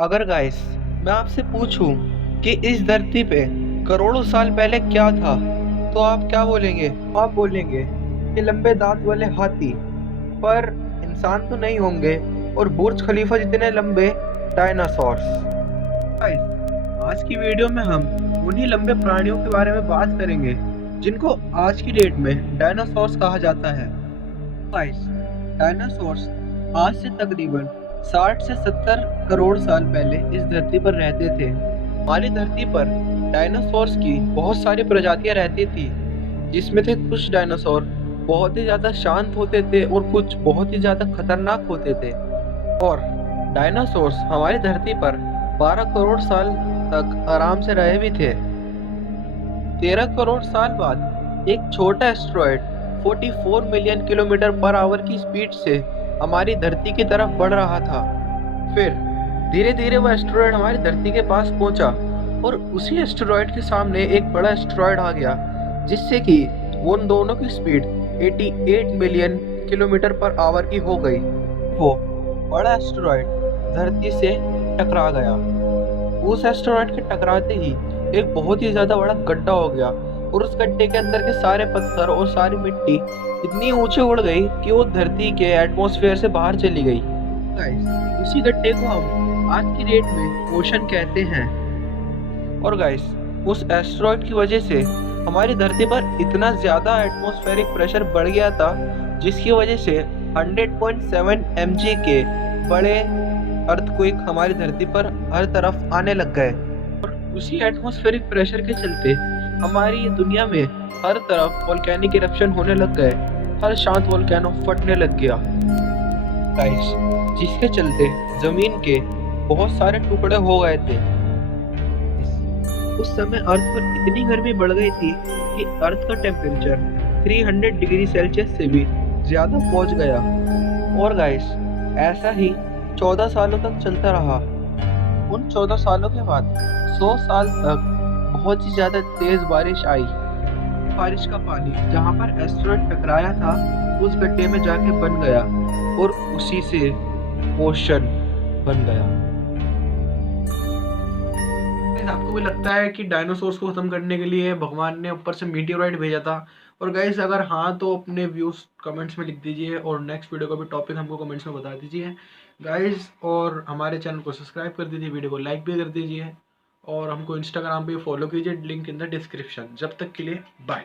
अगर गाइस मैं आपसे पूछूं कि इस धरती पे करोड़ों साल पहले क्या था, तो आप क्या बोलेंगे? आप बोलेंगे कि लंबे दांत वाले हाथी। पर इंसान तो नहीं होंगे, और बुर्ज खलीफा जितने लंबे डायनासोर्स। गाइस, आज की वीडियो में हम उन्हीं लंबे प्राणियों के बारे में बात करेंगे जिनको आज की डेट में डायनासोर्स कहा जाता है। गाइस, डायनासोर्स आज से तकरीबन 60 से 70 करोड़ साल पहले इस धरती पर रहते थे। हमारी धरती पर डायनासोर्स की बहुत सारी प्रजातियां रहती थी, जिसमें थे कुछ डायनासोर बहुत ही ज्यादा शांत होते थे और कुछ बहुत ही ज्यादा खतरनाक होते थे। और डायनासोर्स हमारी धरती पर 12 करोड़ साल तक आराम से रहे भी थे। 13 करोड़ साल बाद एक छोटा asteroid 44 million kilometre per hour की स्पीड से हमारी धरती की तरफ बढ़ रहा था। फिर धीरे धीरे वह एस्ट्रॉयड हमारी धरती के पास पहुंचा, और उसी एस्ट्रॉयड के सामने एक बड़ा एस्ट्रॉयड आ गया, जिससे कि उन दोनों की speed 88 million kilometre per hour की हो गई। वो बड़ा एस्ट्रॉयड धरती से टकरा गया। उस एस्ट्रॉयड के टकराते ही एक बहुत ही ज्यादा बड़ा गड्ढा हो गया, और उस गड्ढे के अंदर के सारे पत्थर और सारी मिट्टी इतनी ऊंचे उड़ गई कि वो धरती के एटमॉस्फेयर से बाहर चली गई। गाइस, उसी गड्ढे को हम आज की डेट में ओशन कहते हैं। और गाइस, उस एस्ट्रॉयड की वजह से हमारी धरती पर इतना ज्यादा एटमॉस्फेरिक प्रेशर बढ़ गया था, जिसकी वजह से 100.7 mg के बड़े अर्थक्वेक हमारी धरती पर हर तरफ आने लग गए। और उसी एटमॉस्फेरिक प्रेशर के चलते हमारी ये दुनिया में हर तरफ वोल्केनिक इरप्शन होने लग गए। हर शांत वोल्केनो फटने लग गया गाइस, जिसके चलते जमीन के बहुत सारे टुकड़े हो गए थे। उस समय अर्थ पर इतनी गर्मी बढ़ गई थी कि अर्थ का टेम्परेचर 300 डिग्री सेल्सियस से भी ज्यादा पहुंच गया। और गाइस, ऐसा ही 14 सालों तक चलता रहा। उन 14 सालों के बाद 100 साल तक बहुत ही ज्यादा तेज बारिश आई। बारिश का पानी जहाँ पर एस्टेरॉयड टकराया था, उस गड्ढे में जाके बन गया, और उसी से ओशन बन गया। आपको भी लगता है कि डायनासोर्स को खत्म करने के लिए भगवान ने ऊपर से मीटियोराइट भेजा था? और गाइस, अगर हाँ तो अपने व्यूज कमेंट्स में लिख दीजिए, और नेक्स्ट वीडियो का भी टॉपिक हमको कमेंट्स में बता दीजिए गाइस। और हमारे चैनल को सब्सक्राइब कर दीजिए, वीडियो को लाइक भी कर दीजिए, और हमको इंस्टाग्राम पे फॉलो कीजिए, लिंक इन द डिस्क्रिप्शन। जब तक के लिए बाय।